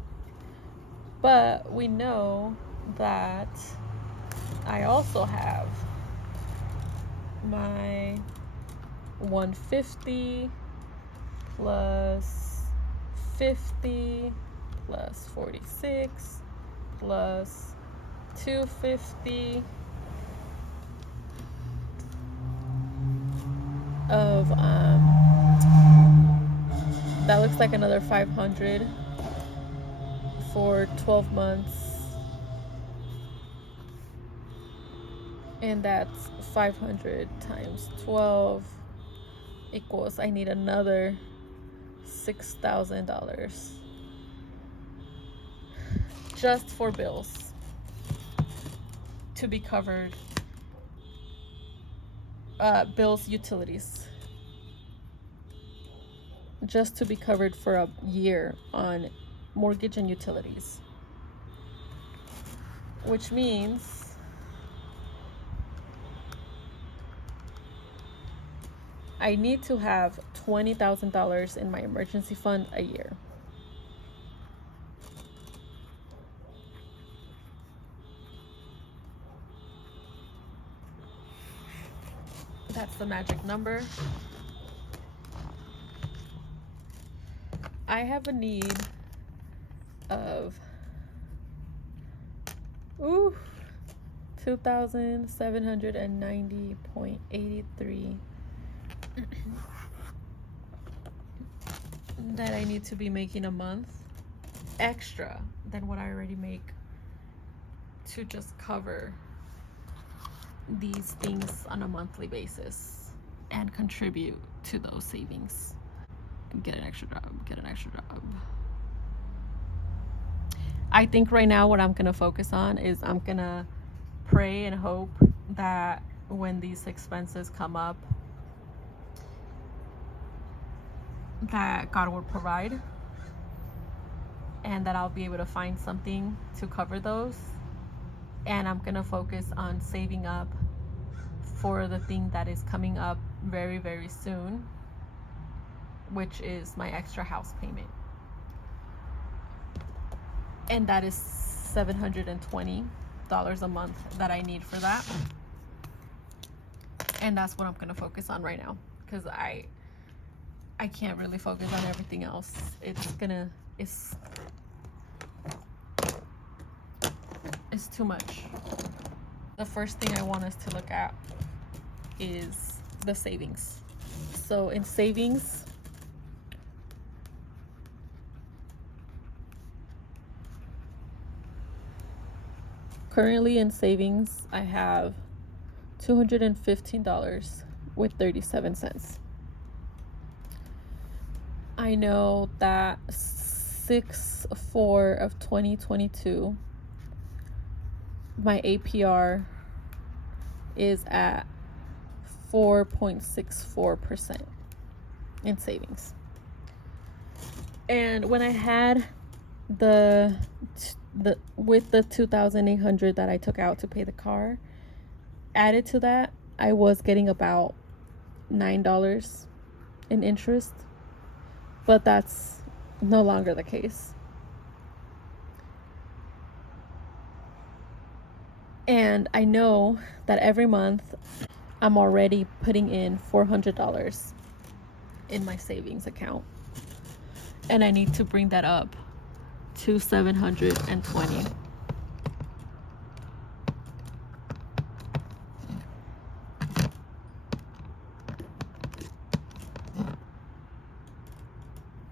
But we know that I also have my 150 plus 50 plus 46 plus 250 of that looks like another 500 for 12 months, and that's 500 times 12 equals I need another $6,000 just for bills to be covered. Bills, utilities, just to be covered for a year on mortgage and utilities, which means I need to have $20,000 in my emergency fund a year. That's the magic number. I have a need of $2,790.83 that I need to be making a month extra than what I already make to just cover these things on a monthly basis and contribute to those savings. Get an extra job, get an extra job. I think right now what I'm gonna focus on is I'm gonna pray and hope that when these expenses come up, that God will provide and that I'll be able to find something to cover those. And I'm gonna focus on saving up for the thing that is coming up very, very soon, which is my extra house payment. And that is $720 a month that I need for that. And that's what I'm gonna focus on right now, because I can't really focus on everything else. It's too much. The first thing I want us to look at is the savings. So in savings, currently in savings, I have $215.37. I know that 6/4 of 2022, my APR is at 4.64% in savings. And when I had the with the $2,800 that I took out to pay the car, added to that, I was getting about $9 in interest, but that's no longer the case. And I know that every month I'm already putting in $400 in my savings account, and I need to bring that up to $720.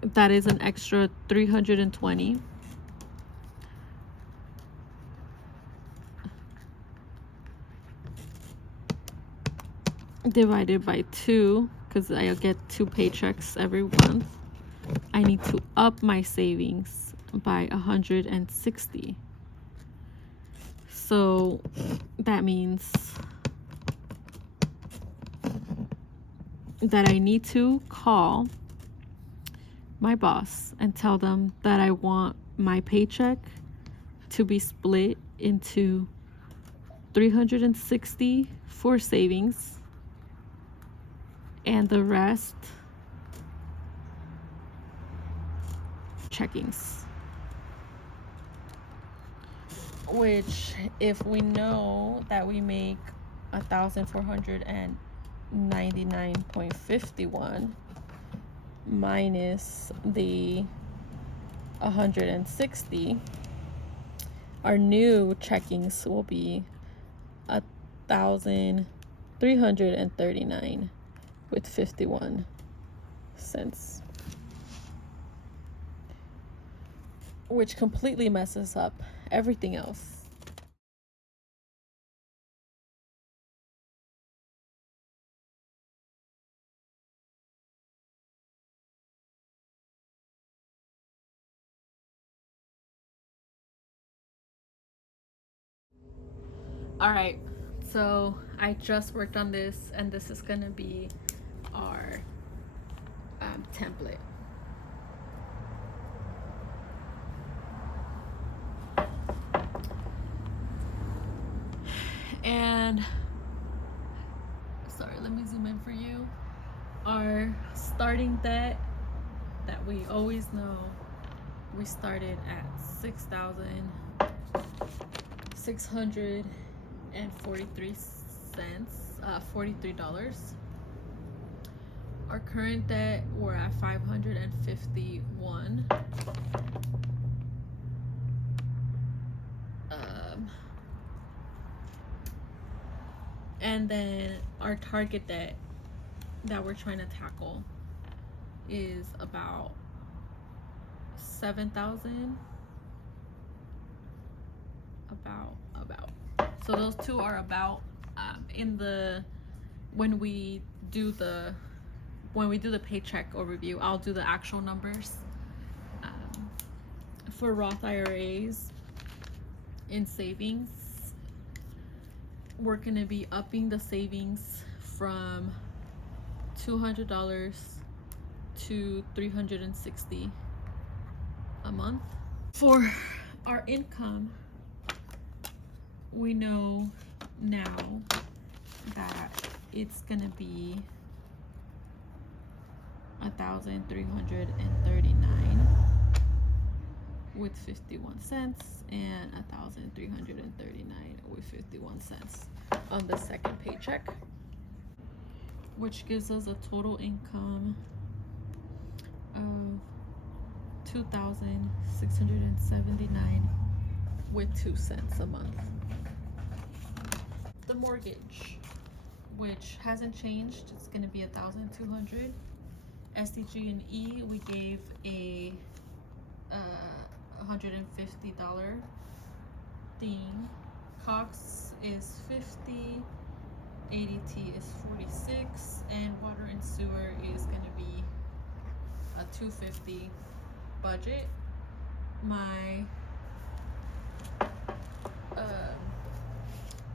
That is an extra $320. Divided by 2, because I get 2 paychecks every month. I need to up my savings by 160. So that means that I need to call my boss and tell them that I want my paycheck to be split into 360 for savings and the rest checkings. Which, if we know that we make 1,499.51 minus the 160, our new checkings will be 1,339 with 51 cents, which completely messes up everything else. All right, so I just worked on this, and this is gonna be our template. And sorry, let me zoom in for you. Our starting debt that we always know, we started at $6,643 Our current debt, we're at 551. And then our target debt that we're trying to tackle is about 7,000. about. So those two are about. When we do the paycheck overview, I'll do the actual numbers. For Roth IRAs in savings, we're gonna be upping the savings from $200 to $360 a month. For our income, we know now that it's gonna be 1,339 with 51 cents and 1,339 with 51 cents on the second paycheck, which gives us a total income of 2,679 with 2 cents a month. The mortgage, which hasn't changed, it's going to be 1,200. SDG and E, we gave a $150 theme. Cox is 50, ADT is 46, and water and sewer is going to be a 250 budget. My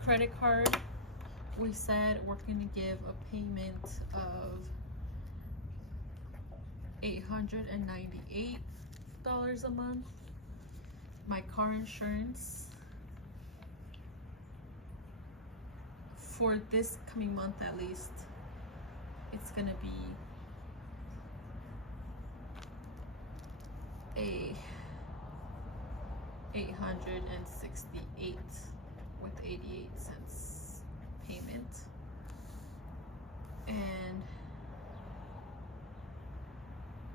credit card, we said we're going to give a payment of $898 a month. My car insurance for this coming month, at least, it's gonna be a $868 with 88 cents payment. And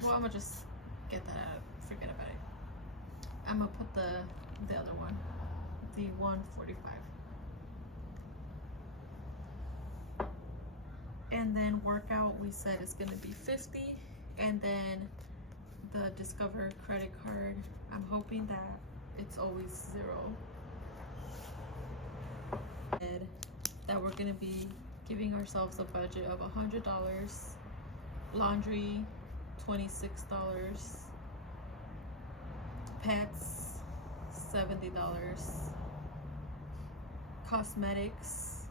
well, I'm gonna just get that out, forget about it. I'm gonna put the other one, the 145. And then workout, we said it's gonna be 50. And then the Discover credit card, I'm hoping that it's always 0. That we're gonna be giving ourselves a budget of $100. Laundry, $26. Pets, $70. Cosmetics,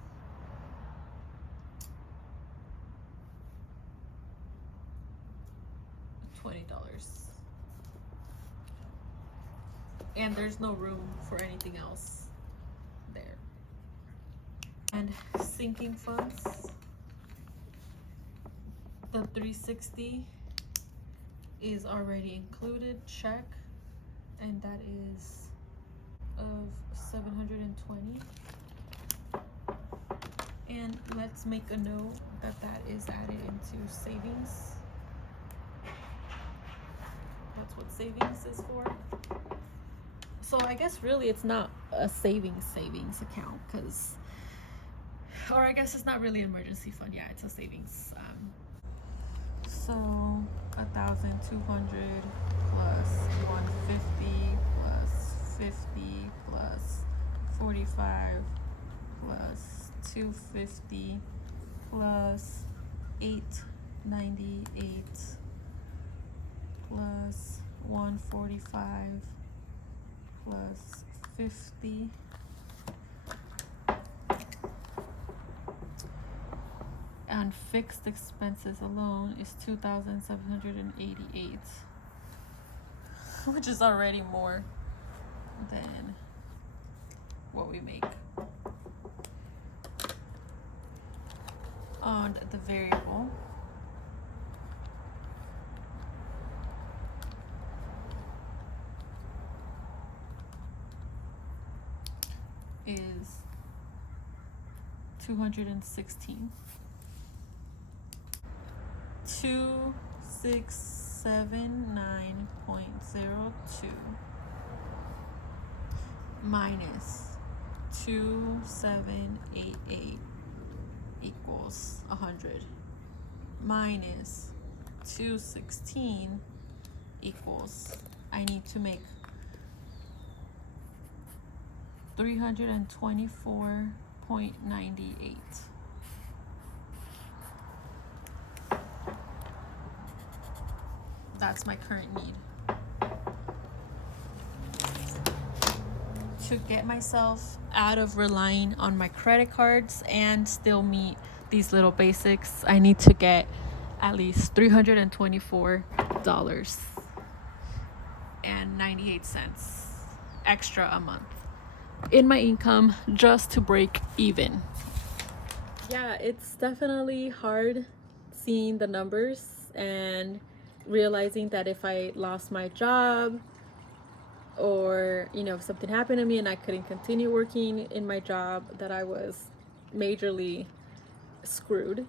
$20. And there's no room for anything else there. And sinking funds, the 360 is already included, check, and that is of 720. And let's make a note that that is added into savings. That's what savings is for. So I guess really it's not a savings account, because, or I guess it's not really an emergency fund. Yeah, it's a savings. So 1,200 plus 150 plus 50 plus 45 plus 250 plus 898 plus 145 plus 50 and fixed expenses alone is 2,788, which is already more than what we make. On the variable, is 216. 2679.02 minus 2788 equals 100 minus 216 equals, I need to make $324.98. That's my current need to get myself out of relying on my credit cards and still meet these little basics. I need to get at least $324.98 extra a month in my income just to break even. Yeah, it's definitely hard seeing the numbers and realizing that if I lost my job, or if something happened to me and I couldn't continue working in my job, that I was majorly screwed,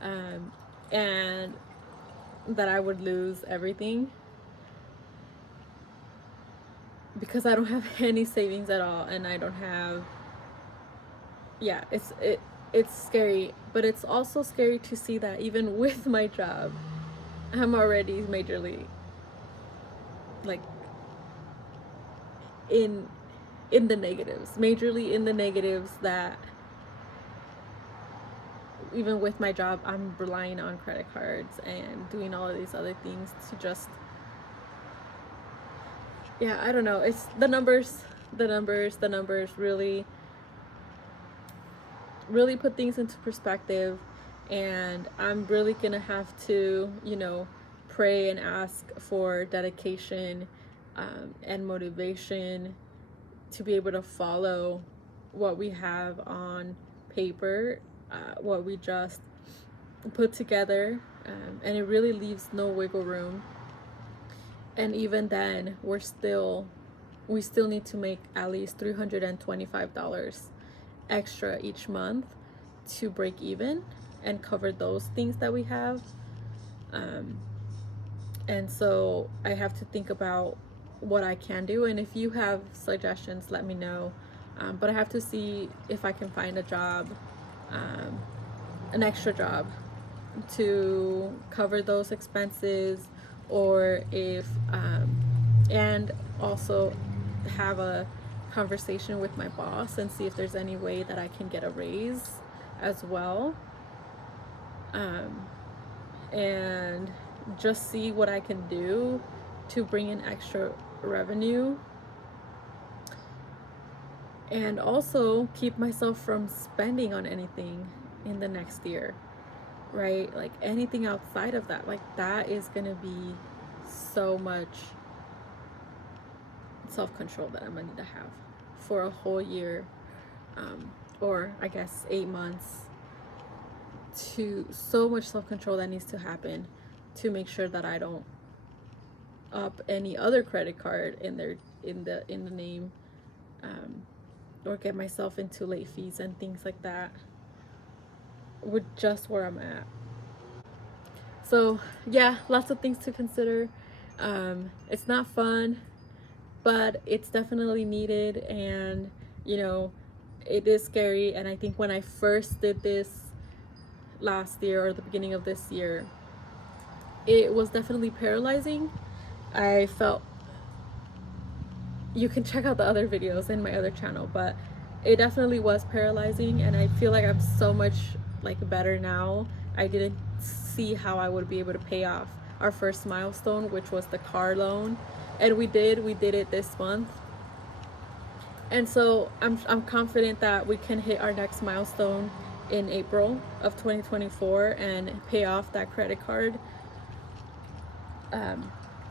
and that I would lose everything because I don't have any savings at all, and I don't have. Yeah, it's scary, but it's also scary to see that even with my job, I'm already majorly like in the negatives, majorly in the negatives, that even with my job I'm relying on credit cards and doing all of these other things to just, I don't know, it's the numbers really put things into perspective, and I'm really gonna have to pray and ask for dedication and motivation to be able to follow what we have on paper, what we just put together, and it really leaves no wiggle room. And even then, we still need to make at least $325 extra each month to break even and cover those things that we have. And so I have to think about what I can do, and if you have suggestions, let me know. But I have to see if I can find a job, an extra job, to cover those expenses, or if and also have a conversation with my boss and see if there's any way that I can get a raise as well, and just see what I can do to bring in extra revenue, and also keep myself from spending on anything in the next year, right? Like anything outside of that, like that is gonna be so much self-control that I'm gonna need to have for a whole year, or I guess 8 months, to so much self-control that needs to happen to make sure that I don't up any other credit card in the name, or get myself into late fees and things like that with just where I'm at. So yeah, lots of things to consider. It's not fun, but it's definitely needed, and it is scary. And I think when I first did this last year or the beginning of this year, it was definitely paralyzing. I felt, you can check out the other videos in my other channel, but it definitely was paralyzing, and I feel like I'm so much better now. I didn't see how I would be able to pay off our first milestone, which was the car loan, and we did it this month. And so I'm confident that we can hit our next milestone in April of 2024 and pay off that credit card.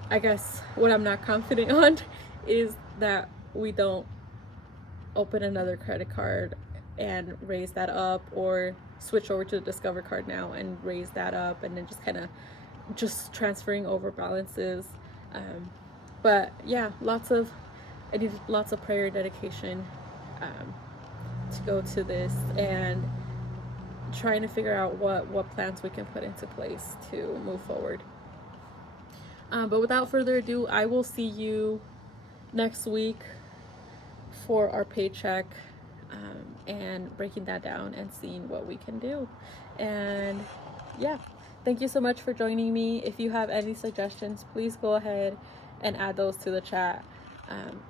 I guess what I'm not confident on is that we don't open another credit card and raise that up, or switch over to the Discover card now and raise that up, and then just kind of just transferring over balances. But yeah, I need lots of prayer, dedication, to go to this, and trying to figure out what plans we can put into place to move forward. But without further ado, I will see you next week for our paycheck, and breaking that down and seeing what we can do. And yeah, thank you so much for joining me. If you have any suggestions, please go ahead and add those to the chat.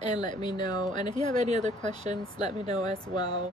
and let me know. And if you have any other questions, let me know as well.